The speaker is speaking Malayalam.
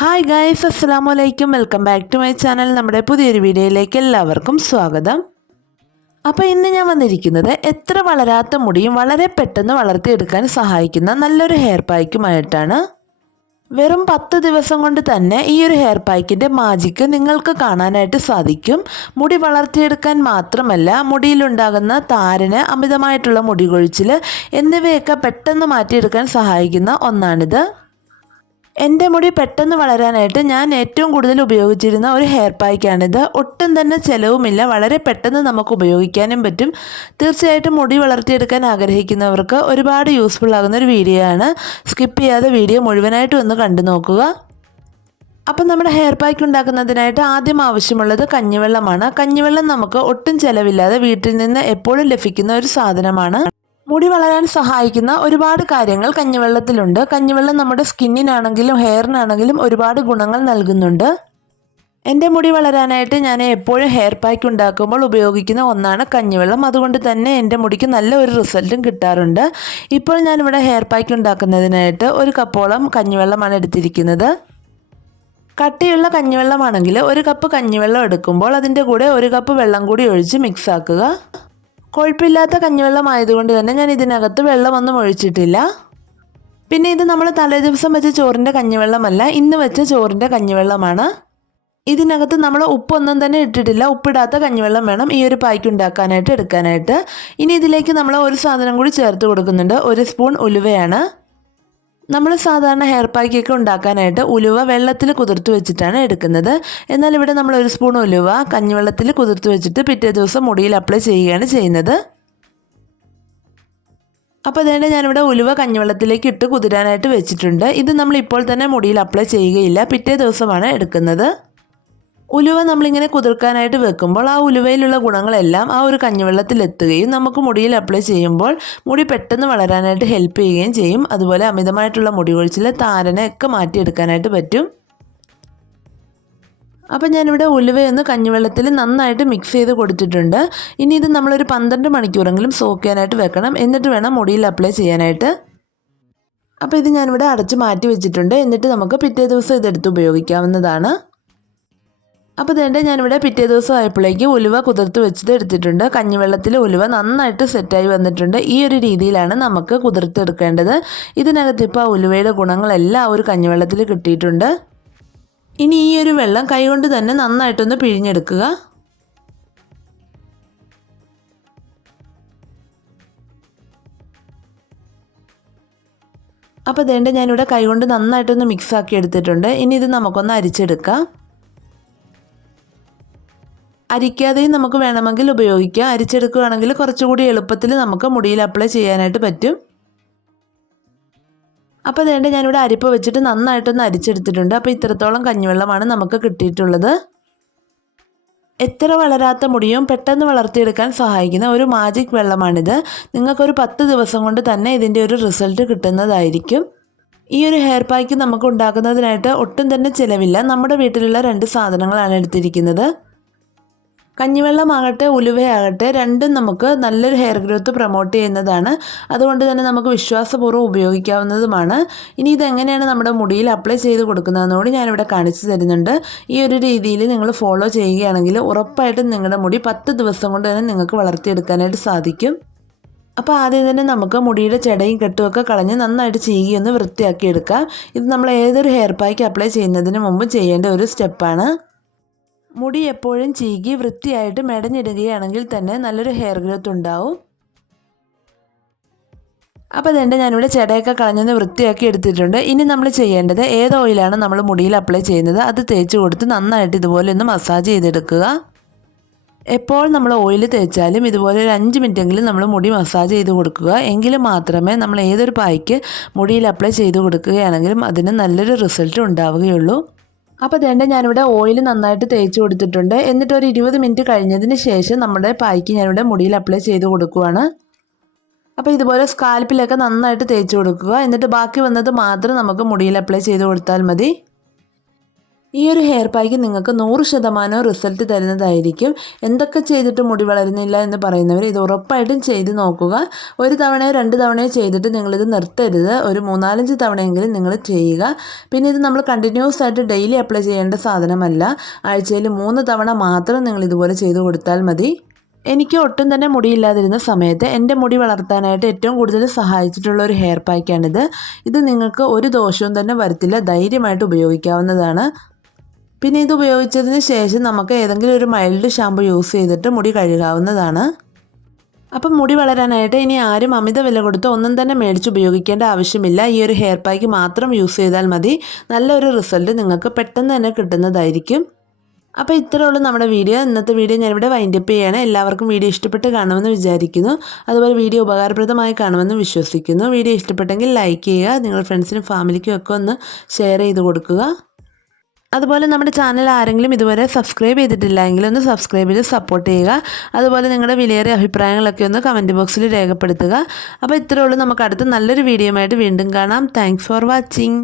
ഹായ് ഗായ്സ് അസ്സാം വലൈക്കും welcome back to my channel നമ്മുടെ പുതിയൊരു വീഡിയോയിലേക്ക് എല്ലാവർക്കും സ്വാഗതം. അപ്പോൾ ഇന്ന് ഞാൻ വന്നിരിക്കുന്നത് എത്ര വളരാത്ത മുടിയും വളരെ പെട്ടെന്ന് വളർത്തിയെടുക്കാൻ സഹായിക്കുന്ന നല്ലൊരു ഹെയർ പായ്ക്കുമായിട്ടാണ് വെറും പത്ത് ദിവസം കൊണ്ട് തന്നെ ഈ ഒരു ഹെയർ പായ്ക്കിന്റെ മാജിക്ക് നിങ്ങൾക്ക് കാണാനായിട്ട് സാധിക്കും. മുടി വളർത്തിയെടുക്കാൻ മാത്രമല്ല മുടിയിലുണ്ടാകുന്ന താരന് അമിതമായിട്ടുള്ള മുടി കൊഴിച്ചിൽ എന്നിവയൊക്കെ പെട്ടെന്ന് മാറ്റിയെടുക്കാൻ സഹായിക്കുന്ന ഒന്നാണിത്. എന്റെ മുടി പെട്ടെന്ന് വളരാനായിട്ട് ഞാൻ ഏറ്റവും കൂടുതൽ ഉപയോഗിച്ചിരുന്ന ഒരു ഹെയർ പായ്ക്കാണിത് ഒട്ടും തന്നെ ചിലവുമില്ല. വളരെ പെട്ടെന്ന് നമുക്ക് ഉപയോഗിക്കാനും പറ്റും. തീർച്ചയായിട്ടും മുടി വളർത്തിയെടുക്കാൻ ആഗ്രഹിക്കുന്നവർക്ക് ഒരുപാട് യൂസ്ഫുൾ ആകുന്ന ഒരു വീഡിയോ ആണ്. സ്കിപ്പ് ചെയ്യാതെ വീഡിയോ മുഴുവനായിട്ടും ഒന്ന് കണ്ടു നോക്കുക. അപ്പം നമ്മുടെ ഹെയർ പാക്ക് ഉണ്ടാക്കുന്നതിനായിട്ട് ആദ്യം ആവശ്യമുള്ളത് കഞ്ഞിവെള്ളമാണ്. കഞ്ഞിവെള്ളം നമുക്ക് ഒട്ടും ചിലവില്ലാതെ വീട്ടിൽ നിന്ന് എപ്പോഴും ലഭിക്കുന്ന ഒരു സാധനമാണ്. മുടി വളരാൻ സഹായിക്കുന്ന ഒരുപാട് കാര്യങ്ങൾ കഞ്ഞിവെള്ളത്തിലുണ്ട്. കഞ്ഞിവെള്ളം നമ്മുടെ സ്കിന്നിനാണെങ്കിലും ഹെയറിനാണെങ്കിലും ഒരുപാട് ഗുണങ്ങൾ നൽകുന്നുണ്ട്. എന്റെ മുടി വളരാനായിട്ട് ഞാൻ എപ്പോഴും ഹെയർ പാക്ക് ഉണ്ടാക്കുമ്പോൾ ഉപയോഗിക്കുന്ന ഒന്നാണ് കഞ്ഞിവെള്ളം. അതുകൊണ്ട് തന്നെ എന്റെ മുടിക്ക് നല്ല ഒരു റിസൾട്ടും കിട്ടാറുണ്ട്. ഇപ്പോൾ ഞാനിവിടെ ഹെയർ പാക്ക് ഉണ്ടാക്കുന്നതിനായിട്ട് ഒരു കപ്പോളം കഞ്ഞിവെള്ളമാണ് എടുത്തിരിക്കുന്നത്. കട്ടിയുള്ള കഞ്ഞിവെള്ളമാണെങ്കിൽ ഒരു കപ്പ് കഞ്ഞിവെള്ളം എടുക്കുമ്പോൾ അതിന്റെ കൂടെ ഒരു കപ്പ് വെള്ളം കൂടി ഒഴിച്ച് മിക്സ് ആക്കുക. കൊഴുപ്പില്ലാത്ത കഞ്ഞിവെള്ളം ആയതുകൊണ്ട് തന്നെ ഞാൻ ഇതിനകത്ത് വെള്ളമൊന്നും ഒഴിച്ചിട്ടില്ല. പിന്നെ ഇത് നമ്മൾ തലേ ദിവസം വെച്ച ചോറിന്റെ കഞ്ഞിവെള്ളമല്ല ഇന്ന് വെച്ച ചോറിന്റെ കഞ്ഞിവെള്ളമാണ്. ഇതിനകത്ത് നമ്മൾ ഉപ്പൊന്നും തന്നെ ഇട്ടിട്ടില്ല ഉപ്പിടാത്ത കഞ്ഞിവെള്ളം വേണം ഈ ഒരു പായ്ക്ക് ഉണ്ടാക്കാനായിട്ട് എടുക്കാനായിട്ട്. ഇനി ഇതിലേക്ക് നമ്മൾ ഒരു സാധനം കൂടി ചേർത്ത് കൊടുക്കുന്നുണ്ട്. ഒരു സ്പൂൺ ഉലുവയാണ്. നമ്മൾ സാധാരണ ഹെയർ പാക്കൊക്കെ ഉണ്ടാക്കാനായിട്ട് ഉലുവ വെള്ളത്തിൽ കുതിർത്ത് വെച്ചിട്ടാണ് എടുക്കുന്നത്. എന്നാൽ ഇവിടെ നമ്മൾ ഒരു സ്പൂൺ ഉലുവ കഞ്ഞിവെള്ളത്തിൽ കുതിർത്ത് വെച്ചിട്ട് പിറ്റേ ദിവസം മുടിയിൽ അപ്ലൈ ചെയ്യുകയാണ് ചെയ്യുന്നത്. അപ്പോൾ അതുകൊണ്ട് ഞാനിവിടെ ഉലുവ കഞ്ഞിവെള്ളത്തിലേക്ക് ഇട്ട് കുതിരാനായിട്ട് വെച്ചിട്ടുണ്ട്. ഇത് നമ്മൾ ഇപ്പോൾ തന്നെ മുടിയിൽ അപ്ലൈ ചെയ്യുകയില്ല. പിറ്റേ ദിവസമാണ് എടുക്കുന്നത്. ഉലുവ നമ്മളിങ്ങനെ കുതിർക്കാനായിട്ട് വെക്കുമ്പോൾ ആ ഉലുവയിലുള്ള ഗുണങ്ങളെല്ലാം ആ ഒരു കഞ്ഞിവെള്ളത്തിൽ എത്തുകയും നമുക്ക് മുടിയിൽ അപ്ലൈ ചെയ്യുമ്പോൾ മുടി പെട്ടെന്ന് വളരാനായിട്ട് ഹെൽപ്പ് ചെയ്യുകയും ചെയ്യും. അതുപോലെ അമിതമായിട്ടുള്ള മുടി കൊഴിച്ചിൽ താരനെ ഒക്കെ മാറ്റിയെടുക്കാനായിട്ട് പറ്റും. അപ്പം ഞാനിവിടെ ഉലുവയൊന്ന് കഞ്ഞിവെള്ളത്തിൽ നന്നായിട്ട് മിക്സ് ചെയ്ത് കൊടുത്തിട്ടുണ്ട്. ഇനി ഇത് നമ്മളൊരു പന്ത്രണ്ട് മണിക്കൂറെങ്കിലും സോക്ക് ചെയ്യാനായിട്ട് വെക്കണം. എന്നിട്ട് വേണം മുടിയിൽ അപ്ലൈ ചെയ്യാനായിട്ട്. അപ്പോൾ ഇത് ഞാനിവിടെ അടച്ച് മാറ്റി വെച്ചിട്ടുണ്ട്. എന്നിട്ട് നമുക്ക് പിറ്റേ ദിവസം ഇതെടുത്ത് ഉപയോഗിക്കാവുന്നതാണ്. അപ്പോൾ ഇതേണ്ട ഞാനിവിടെ പിറ്റേ ദിവസം ആയപ്പോഴേക്ക് ഉലുവ കുതിർത്ത് വെച്ചത് എടുത്തിട്ടുണ്ട്. കഞ്ഞിവെള്ളത്തിൽ ഉലുവ നന്നായിട്ട് സെറ്റായി വന്നിട്ടുണ്ട്. ഈ ഒരു രീതിയിലാണ് നമുക്ക് കുതിർത്തെടുക്കേണ്ടത്. ഇതിനകത്ത് ഇപ്പോൾ ആ ഉലുവയുടെ ഗുണങ്ങളെല്ലാം ആ ഒരു കഞ്ഞിവെള്ളത്തിൽ കിട്ടിയിട്ടുണ്ട്. ഇനി ഈ ഒരു വെള്ളം കൈകൊണ്ട് തന്നെ നന്നായിട്ടൊന്ന് പിഴിഞ്ഞെടുക്കുക. അപ്പോൾ ഇതേണ്ട ഞാനിവിടെ കൈകൊണ്ട് നന്നായിട്ടൊന്ന് മിക്സ് ആക്കി എടുത്തിട്ടുണ്ട്. ഇനി ഇത് നമുക്കൊന്ന് അരിച്ചെടുക്കാം. അരിക്കാതെയും നമുക്ക് വേണമെങ്കിൽ ഉപയോഗിക്കാം. അരിച്ചെടുക്കുകയാണെങ്കിൽ കുറച്ചുകൂടി എളുപ്പത്തിൽ നമുക്ക് മുടിയിൽ അപ്ലൈ ചെയ്യാനായിട്ട് പറ്റും. അപ്പോൾ അതേണ്ട ഞാനിവിടെ അരിപ്പ് വെച്ചിട്ട് നന്നായിട്ടൊന്ന് അരിച്ചെടുത്തിട്ടുണ്ട്. അപ്പോൾ ഇത്രത്തോളം കഞ്ഞിവെള്ളമാണ് നമുക്ക് കിട്ടിയിട്ടുള്ളത്. എത്ര വളരാത്ത മുടിയും പെട്ടെന്ന് വളർത്തിയെടുക്കാൻ സഹായിക്കുന്ന ഒരു മാജിക് വെള്ളമാണിത്. നിങ്ങൾക്കൊരു പത്ത് ദിവസം കൊണ്ട് തന്നെ ഇതിന്റെ ഒരു റിസൾട്ട് കിട്ടുന്നതായിരിക്കും. ഈ ഒരു ഹെയർ പാക്ക് നമുക്ക് ഉണ്ടാക്കുന്നതിനായിട്ട് ഒട്ടും തന്നെ ചിലവില്ല. നമ്മുടെ വീട്ടിലുള്ള രണ്ട് സാധനങ്ങളാണ് എടുത്തിരിക്കുന്നത്. കഞ്ഞിവെള്ളമാകട്ടെ ഉലുവയാകട്ടെ രണ്ടും നമുക്ക് നല്ലൊരു ഹെയർ ഗ്രോത്ത് പ്രൊമോട്ട് ചെയ്യുന്നതാണ്. അതുകൊണ്ട് തന്നെ നമുക്ക് വിശ്വാസപൂർവം ഉപയോഗിക്കാവുന്നതുമാണ്. ഇനി ഇതെങ്ങനെയാണ് നമ്മുടെ മുടിയിൽ അപ്ലൈ ചെയ്ത് കൊടുക്കുന്നതെന്നുകൂടി ഞാനിവിടെ കാണിച്ചു തരുന്നുണ്ട്. ഈ ഒരു രീതിയിൽ നിങ്ങൾ ഫോളോ ചെയ്യുകയാണെങ്കിൽ ഉറപ്പായിട്ടും നിങ്ങളുടെ മുടി പത്ത് ദിവസം കൊണ്ട് തന്നെ നിങ്ങൾക്ക് വളർത്തിയെടുക്കാനായിട്ട് സാധിക്കും. അപ്പോൾ ആദ്യം തന്നെ നമുക്ക് മുടിയുടെ ചെടയും കെട്ടുമൊക്കെ കളഞ്ഞ് നന്നായിട്ട് ചീകിയൊന്ന് വൃത്തിയാക്കി എടുക്കാം ഇത് നമ്മൾ ഏതൊരു ഹെയർ പാക്ക് അപ്ലൈ ചെയ്യുന്നതിന് മുമ്പ് ചെയ്യേണ്ട ഒരു സ്റ്റെപ്പാണ് മുടി എപ്പോഴും ചീകി വൃത്തിയായിട്ട് മെടഞ്ഞിടുകയാണെങ്കിൽ തന്നെ നല്ലൊരു ഹെയർ ഗ്രോത്ത് ഉണ്ടാവും. അപ്പോൾ അതെന്റെ ഞാനിവിടെ ചെടയൊക്കെ കളഞ്ഞൊന്ന് വൃത്തിയാക്കി എടുത്തിട്ടുണ്ട്. ഇനി നമ്മൾ ചെയ്യേണ്ടത് ഏത് ഓയിലാണ് നമ്മൾ മുടിയിൽ അപ്ലൈ ചെയ്യുന്നത്? അത് തേച്ച് കൊടുത്ത് നന്നായിട്ട് ഇതുപോലെ ഒന്ന് മസാജ് ചെയ്തെടുക്കുക. എപ്പോൾ നമ്മൾ ഓയിൽ തേച്ചാലും ഇതുപോലെ ഒരു അഞ്ച് മിനിറ്റെങ്കിലും നമ്മൾ മുടി മസാജ് ചെയ്ത് കൊടുക്കുക. എങ്കിൽ മാത്രമേ നമ്മൾ ഏതൊരു പായ്ക്ക് മുടിയിൽ അപ്ലൈ ചെയ്ത് കൊടുക്കുകയാണെങ്കിലും അതിന് നല്ലൊരു റിസൾട്ട് ഉണ്ടാവുകയുള്ളൂ. അപ്പോൾ ദേണ്ട ഞാനിവിടെ ഓയിൽ നന്നായിട്ട് തേച്ച് കൊടുത്തിട്ടുണ്ട്. എന്നിട്ട് ഒരു ഇരുപത് മിനിറ്റ് കഴിഞ്ഞതിന് ശേഷം നമ്മുടെ പായ്ക്ക് ഞാനിവിടെ മുടിയിൽ അപ്ലൈ ചെയ്ത് കൊടുക്കുവാണ്. അപ്പോൾ ഇതുപോലെ സ്കാൽപ്പിലൊക്കെ നന്നായിട്ട് തേച്ച് കൊടുക്കുക. എന്നിട്ട് ബാക്കി വന്നത് മാത്രം നമുക്ക് മുടിയിൽ അപ്ലൈ ചെയ്ത് കൊടുത്താൽ മതി. ഈ ഒരു ഹെയർ പാക്ക് നിങ്ങൾക്ക് നൂറ് ശതമാനം റിസൾട്ട് തരുന്നതായിരിക്കും. എന്തൊക്കെ ചെയ്തിട്ട് മുടി വളരുന്നില്ല എന്ന് പറയുന്നവർ ഇത് ഉറപ്പായിട്ടും ചെയ്ത് നോക്കുക. ഒരു തവണയോ രണ്ട് തവണയോ ചെയ്തിട്ട് നിങ്ങളിത് നിർത്തരുത്. ഒരു മൂന്നാലഞ്ച് തവണയെങ്കിലും നിങ്ങൾ ചെയ്യുക. പിന്നെ ഇത് നമ്മൾ കണ്ടിന്യൂസ് ആയിട്ട് ഡെയിലി അപ്ലൈ ചെയ്യേണ്ട സാധനമല്ല. ആഴ്ചയിൽ മൂന്ന് തവണ മാത്രം നിങ്ങൾ ഇതുപോലെ ചെയ്തു കൊടുത്താൽ മതി. എനിക്ക് ഒട്ടും തന്നെ മുടിയില്ലാതിരുന്ന സമയത്ത് എന്റെ മുടി വളർത്താനായിട്ട് ഏറ്റവും കൂടുതൽ സഹായിച്ചിട്ടുള്ള ഒരു ഹെയർ പാക്കാണിത് ഇത് നിങ്ങൾക്ക് ഒരു ദോഷവും തന്നെ വരത്തില്ല. ധൈര്യമായിട്ട് ഉപയോഗിക്കാവുന്നതാണ്. പിന്നെ ഇത് ഉപയോഗിച്ചതിന് ശേഷം നമുക്ക് ഏതെങ്കിലും ഒരു മൈൽഡ് ഷാമ്പു യൂസ് ചെയ്തിട്ട് മുടി കഴുകാവുന്നതാണ്. അപ്പം മുടി വളരാനായിട്ട് ഇനി ആരും അമിത വില കൊടുത്ത് ഒന്നും തന്നെ മേടിച്ച് ഉപയോഗിക്കേണ്ട ആവശ്യമില്ല. ഈ ഒരു ഹെയർ പാക്ക് മാത്രം യൂസ് ചെയ്താൽ മതി. നല്ലൊരു റിസൾട്ട് നിങ്ങൾക്ക് പെട്ടെന്ന് തന്നെ കിട്ടുന്നതായിരിക്കും. അപ്പോൾ ഇത്രയേ ഉള്ളൂ നമ്മുടെ വീഡിയോ ഇന്നത്തെ വീഡിയോ ഞാനിവിടെ വൈൻഡപ്പ് ചെയ്യുകയാണ് എല്ലാവർക്കും വീഡിയോ ഇഷ്ടപ്പെട്ട് കാണുമെന്ന് വിചാരിക്കുന്നു. അതുപോലെ വീഡിയോ ഉപകാരപ്രദമായി കാണുമെന്ന് വിശ്വസിക്കുന്നു. വീഡിയോ ഇഷ്ടപ്പെട്ടെങ്കിൽ ലൈക്ക് ചെയ്യുക. നിങ്ങളുടെ ഫ്രണ്ട്സിനും ഫാമിലിക്കും ഒക്കെ ഒന്ന് ഷെയർ ചെയ്ത് കൊടുക്കുക. അതുപോലെ നമ്മുടെ ചാനൽ ആരെങ്കിലും ഇതുവരെ സബ്സ്ക്രൈബ് ചെയ്തിട്ടില്ല എങ്കിൽ ഒന്ന് സബ്സ്ക്രൈബ് ചെയ്ത് സപ്പോർട്ട് ചെയ്യുക. അതുപോലെ നിങ്ങളുടെ വിലയേറിയ അഭിപ്രായങ്ങളൊക്കെ ഒന്ന് കമന്റ് ബോക്സിൽ രേഖപ്പെടുത്തുക. അപ്പോൾ ഇത്രയേ ഉള്ളൂ. നമുക്ക് അടുത്ത നല്ലൊരു വീഡിയോ ആയിട്ട് വീണ്ടും കാണാം. Thanks for watching